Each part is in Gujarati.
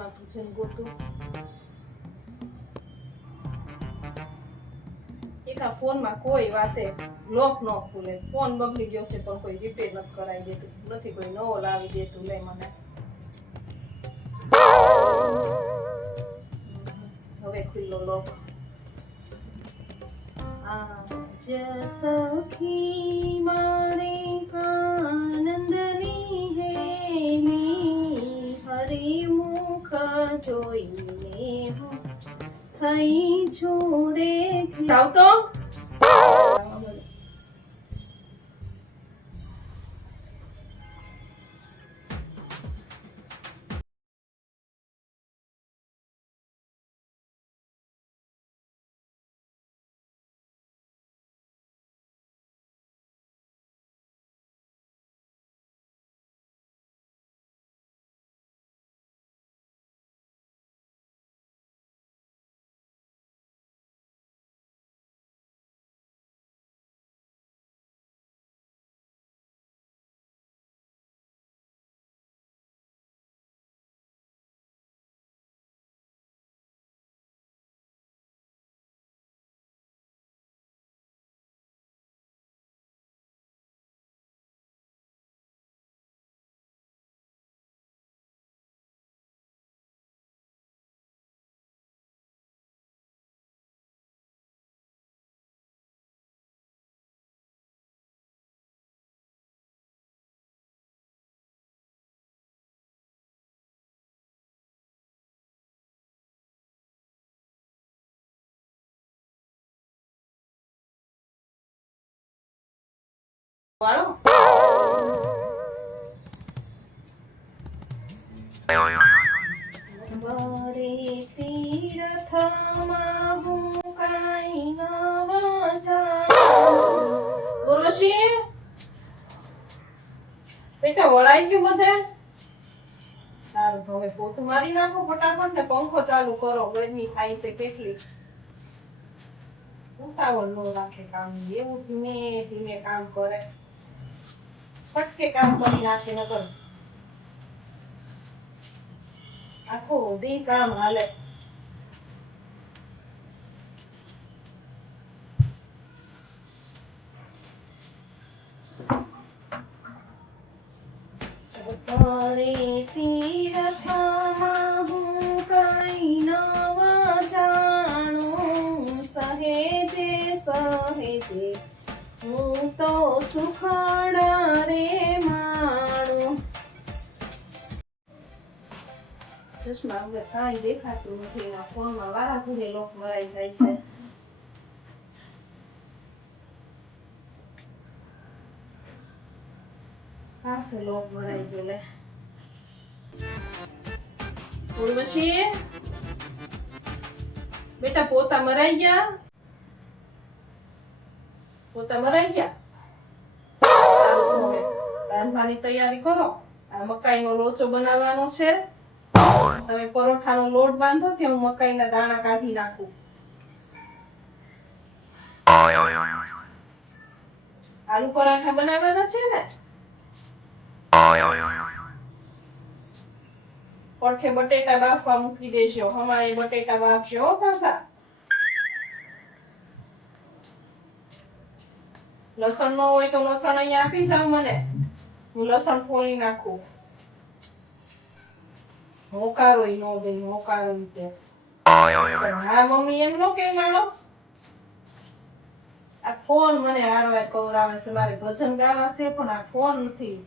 માં ભજન ગોતું એકા ફોન માં કોઈ વાતે લોક ન ખુલે ફોન બગડી ગયો છે પણ કોઈ રિપેર નથી કરાવી દેતું નથી કોઈ નવો લાવી દેતું લે મને હવે ખુલ્લો લોક સખી મારે આનંદની હેલી હરી મુખ જોઈને હું થઈ છોડે જાવ તો વાળો મારે તીર્થમાં હું કાંઈ ન જાઉં ઉર્વશી બેટા વળાઈ ગયું બધે સારું તો હવે પોતું મારી નાખો ફટાફટ ને પંખો ચાલુ કરો ગરમી થાય છે કેટલી ઉતાવળ ન રાખે કામ એવું ધીમે ધીમે કામ કરે ફટકે કામ કરી નાખે નકર આખો દી કામ હાલે તારે તીર્થમાં હું કાંઈ નવ જાણું સહેજે સહેજે હું તો સુખડા રે માણું ચશ્મા હવે કાંઈ દેખાતું નથી એના ફોનમાં વારા ઘૂરે લોક મરાઈ જાય છે પાસે લોક મરાઈ ગયો લે ઉર્વશી બેટા પોતા મરાઈ ગયા રાંધવાની તૈયારી કરો આ મકાઈનો લોચો બનાવવાનો છે તમે પરોઠાનો લોટ બાંધો કે હું મકાઈના દાણા કાઢી નાખું આલુ પરાઠા બનાવવાના છે ને પડખે બટેટા બાફવા મૂકી દેજો હમારે બટેટા બાફજો હો પાછા લસણ ન હોય તો લસણ અહીંયા આપી જાવ મને હું લસણ ફોલી નાખું મોકારો ઈ નો દે મોકારો ઈ તે હા મમ્મી એમ નો કે માનો આ ફોન મને હારવાર કવરાવે છે મારે ભજન ગાવા છે પણ આ ફોન નથી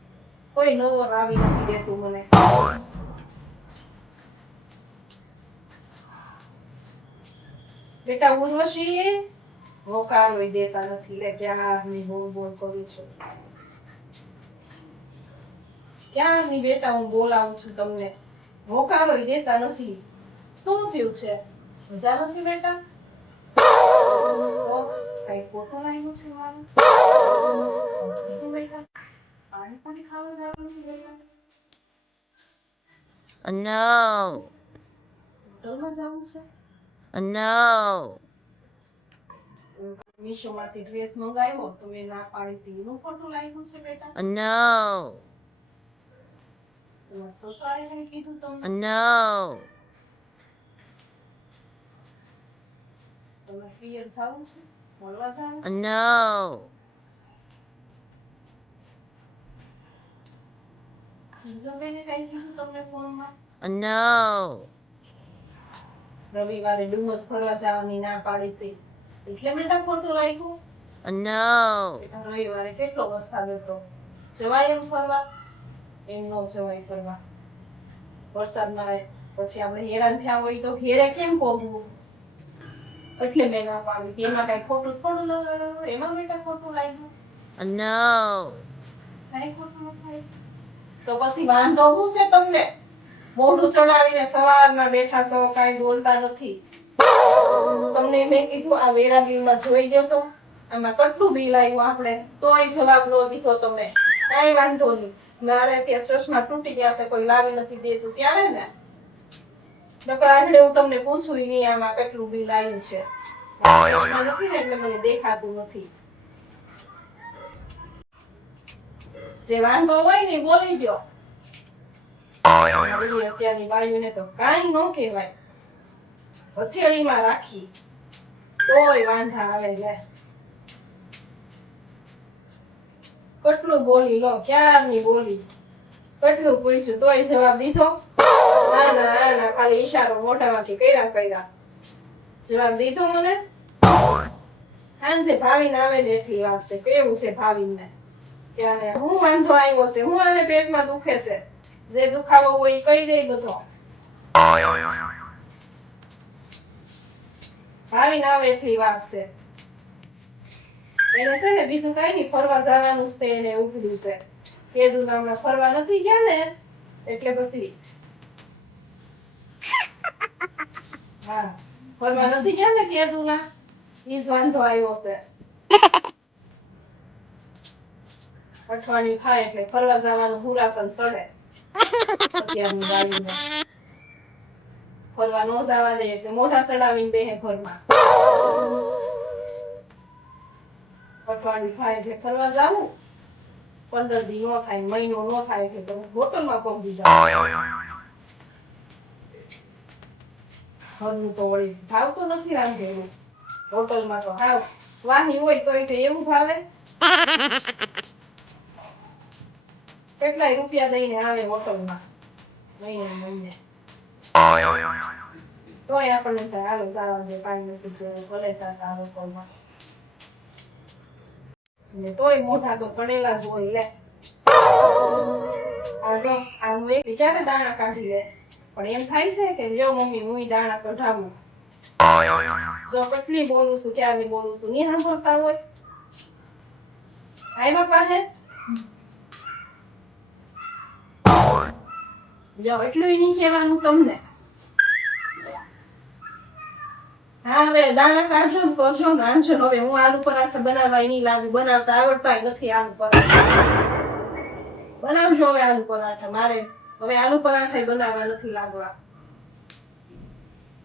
કોઈ નવો આવી નથી દેતું મને બેટા ઉર્વશી મોકારો ઈ દેતા નથી લે ક્યારની બોલ બોલ કરું છું ક્યારની બેટા હું બોલાવું છું તમને મોકારો ઈ દેતા નથી શું થયું છે મજા નથી બેટા કઈ ફોટો લાવ્યો છે મારો બેટા પાણી પાણી ખાવા જવાનું છે બેટા No. હોટલમાં જવું છે No. મીશોમાંથી ડ્રેસ મંગાવ્યો તો મેં ના પાડી હતી એનું ફોટો લાવ્યું છે બેટા No. તમારા સસરાએ કંઈ કીધું તમને? No. તમારે પિયર જાવું છે? મળવા જાવું છે? No. કિંજલબેને કંઈ કીધું તમને ફોનમાં? No. રવિવારે ડુમસ ફરવા જવાની ના પાડી હતી. એટલે બેટા ખોટું લાગ્યું? No. રવિવારે કેટલો વરસાદ હતો. જવાય એમ ફરવા? એમ ન જવાય ફરવા. વરસાદમાં પછી આપણે હેરાન થયા હોય તો ઘેરે કેમ પહોંચવું? એટલે મેં ના પાડી હતી. એમાં કાંઈ ખોટું થોડું લગાડ્યું? એમાં બેટા ખોટું લાગ્યું? No. કાંઈ ખોટું નથી લાગ્યું. તો પછી વાંધો શું છે તમને? મોઢું ચડાવીને સવારના બેઠા છો, કાંઈ બોલતા નથી. તમને મેં કીધું આ વેરા બિલમાં જોઈ ગયો તો આમાં કેટલું બિલ આવ્યું આપણે, તોય જવાબ ન દીધો તમે. કાંઈ વાંધો નહીં. મારે ત્યાં ચશ્મા તૂટી ગયા છે, કોઈ લાવી નથી દેતું ત્યારે ને. નકર આગળ હું તમને પૂછું નહીં આમાં કેટલું બિલ આવ્યું છે. ચશ્મા નથી ને એટલે મને દેખાતું નથી. જે વાંધો હોય ને બોલી દો. અત્યારની બાયુને તો કાંઈ ન કહેવાય. હથેળીમાં રાખી તોય વાંધા આવે લે. કેટલું બોલી લો, ક્યારની બોલી. કેટલું પૂછ્યું તોય જવાબ દીધો? ના, ખાલી ઈશારો મોઢામાંથી કર્યા. જવાબ દીધો મને? સાંજે ભાવિન આવે ને એટલી વાર છે. કેવું છે ભાવિનને? ત્યારે હું વાંધો આવ્યો છે? હું આને પેટમાં દુખે છે? જે દુખાવો હોય એ કહી દે બધો. ભાવિન આવે એટલી વાર છે. એને છે ને બીજું કઈ નહીં, ફરવા જવાનું છે એને ઉભર્યું છે. કેદુના હમણાં ફરવા નથી ગયા ને એટલે પછી હા, ફરવા નથી ગયા ને કેદુના ઈ જ વાંધો આવ્યો છે. અઠવાડિયું થાય એટલે ફરવા જવાનું હુરાપન ચડે. અત્યારની બાયુને ફરવા ન જવા દે એટલે મોઢા ચડાવીને બેહે ઘરમાં. અઠવાડિયું થાય એટલે ફરવા જાવું. 15 દી નો થાય, મહિનો નો થાય એટલે તમે હોટલમાં પહોંચી જાવ. ઘરનું તો વળી ભાવતું નથી રાંધેલું. હોટલમાં તો હાવ વાહી હોય તોય તે એવું ભાવે. કેટલાય રૂપિયા દઈને આવે હોટલમાં મહિને. તોય આપણને થાય હાલો જવા દે, કાંઈ નથી થયું, ભલે જાતા હોટલમાં. ને તોય મોઢા તો ચડેલા જ હોય લે. આનું એક ક્યારે દાણા કાઢી લે, પણ એમ થાય છે કે લ્યો મમ્મી હું દાણા કઢાવું. જો કેટલી બોલું છું, ક્યારે બોલું છું, નહીં સાંભળતા હોય. આવ્યા પાસે જો એટલું નહીં કહેવાનું તમને. હા હવે દાણા કાઢજો ને કરજો ને આંજો. હવે હું આલુ પરાઠા બનાવવા નહીં લાગુ, બનાવતા આવડતા નથી આલુ પરાઠા. બનાવજો હવે આલુ પરાઠા. મારે હવે આલુ પરાઠા બનાવવા નથી લાગવા.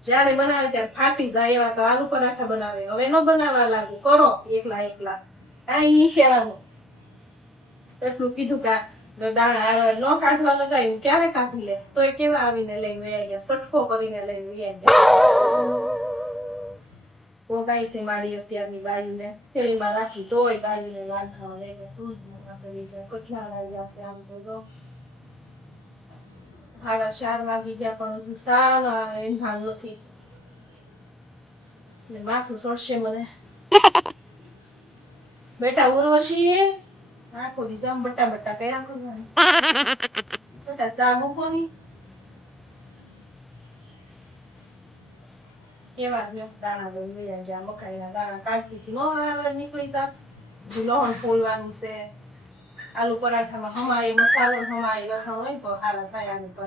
જ્યારે બનાવે ત્યારે ફાટી જાય એવા તો આલુ પરાઠા બનાવે. હવે ન બનાવવા લાગુ, કરો એકલા. કાંઈ નહીં કહેવાનું. એટલું કીધું કે દાણા ન કાઢવા લગાવ્યું ક્યારે કાઢી લે, તોય કેવા આવીને લઈને વયા ગયા, સટકો કરીને લઈને વયા ગયા. પોગાઈ છે મારી અત્યારની બાયુને, થેલીમાં રાખી તોય બાયુને વાંધા આવે. કેટલા વાગ્યા છે આમ તો જો 4:30 વાગી ગયા પણ હજુ સારા એંધાણ નથી. માથું ચડશે મને. બેટા ઉર્વશી આખો દી આમ બટા કર્યા કરવાનું. બેટા ચા મૂકો ની. કેવા દાણા લઈને વયા ગયા, મકાઈના દાણા કાઢતી નો આવે નીકળી તા. લોહણ ફોલવાનું છે. આલુ પરાઠામાં હમાય મસાલો, હમાય લસણ હોય તો હારા થાય આલુ પરાઠા.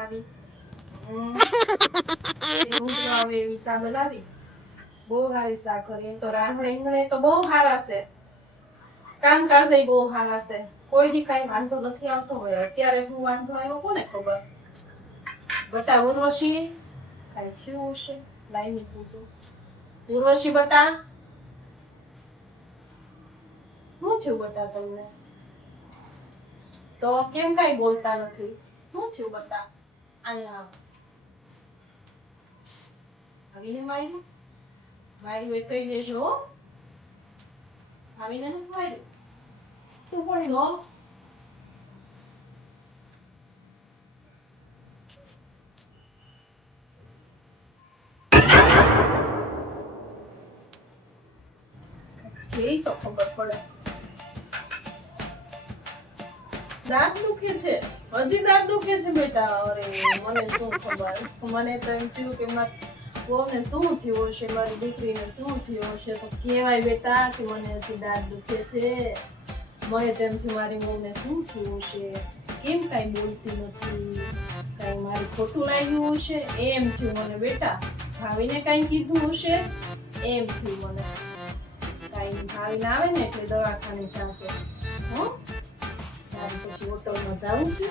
આવી ઊંઘ ન આવે એવી શાક બનાવી. બહુ સારી શાક કરી. એમ તો રાંધણે તો બહુ સારા છે. કામકાજ બહુ સારા છે. કોઈ કઈ વાંધો નથી આવતો હોય. અત્યારે હું વાંધો આવ્યો કોને ખબર. બટા ઉર્વશી કઈ થયું હશે. લાઈને પૂછું. ઉર્વશી બટા શું થયું બટા તમને? તો કેમ કઈ બોલતા નથી? શું થયું બટા? અહીંયા આવ. આવીને માર્યું? માર્યું એ કહી દેજો હો. આવીને નથી માર્યું? તું પણ લો. એ તો ખબર પડે. દાંત દુખે છે? હજી દાંત દુખે છે બેટા? અરે મને શું ખબર. મને તો એમ થયું કે મારી વહુને શું થયું હશે, મારી દીકરીને શું થયું હશે. તો કહેવાય બેટા કે મને હજી દાંત દુખે છે. મને તેમથી મારી વહુને શું થયું હશે. કેમ કાંઈ બોલતી નથી? કાંઈ મારી ખોટું લાગ્યું હશે એમ થયું મને બેટા. ભાવીને કાંઈ કીધું હશે એમ થયું મને. કાંઈ ભાવીને આવે ને એટલે દવાખાને જાજે. હો પછી હોટલમાં જાવું છે?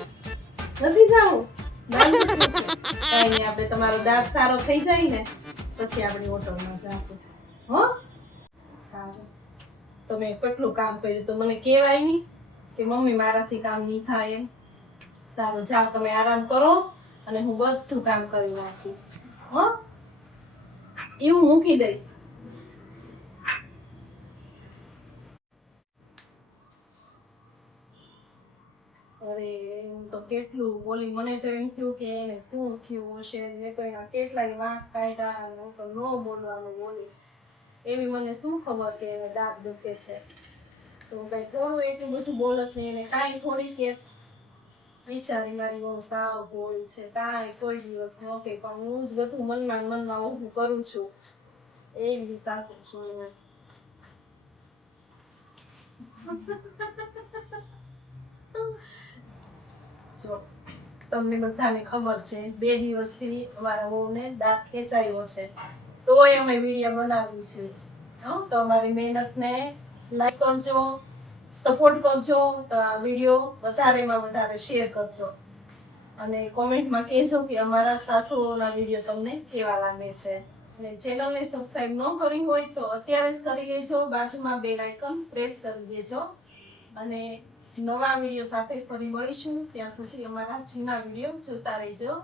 નથી જાવું? કાંઈ નહીં, આપણે તમારો દાંત સારો થઈ જાય ને પછી આપણે હોટલમાં જાશું. હો સારું. તમે કેટલું કામ કર્યું તો મને કહેવાય નહીં કે મમ્મી મારાથી કામ નહીં થાય એમ. સારું જાઓ તમે આરામ કરો અને હું બધું કામ કરી નાખીશ. હો એવું મૂકી દઈશ. અરે હું તો કેટલું બોલી. મને તો એમ થયું કે એને શું થયું હશે. મેં તો એના કેટલાય વાંક કાઢ્યા અને હું તો ન બોલવાનું બોલી. એવી મને શું ખબર કે એને દાંત દુખે છે. તો કઈ થોડું એટલું બધું બોલત નહીં. એને કાંઈ થોડી કે વિચારી મારી બહુ સાવ ભોળી છે. કાંઈ કોઈ દિવસ ન કે પણ હું જ બધું મનમાં ઊભું કરું છું. એવી સાસુ છું એને. જો તમને બધાને ખબર છે 2 દિવસથી અમારા વહુને દાંત ખેંચાયો છે. તોય અમે વિડીયો બનાવી છે. તો અમારી મહેનતને લાઈક કરજો, સપોર્ટ કરજો. તો આ વિડીયો વધારેમાં વધારે શેર કરજો અને કોમેન્ટમાં કહેજો કે અમારા સાસુઓના વિડીયો તમને કેવા લાગે છે. અને ચેનલને સબસ્ક્રાઇબ ન કરી હોય તો અત્યારે જ કરી લેજો. બાજુમાં બેલ આઇકન પ્રેસ કરી દેજો અને નવા વિડીયો સાથે ફરી મળીશું. ત્યાં સુધી અમારા જૂના વિડીયો જોતા રહેજો.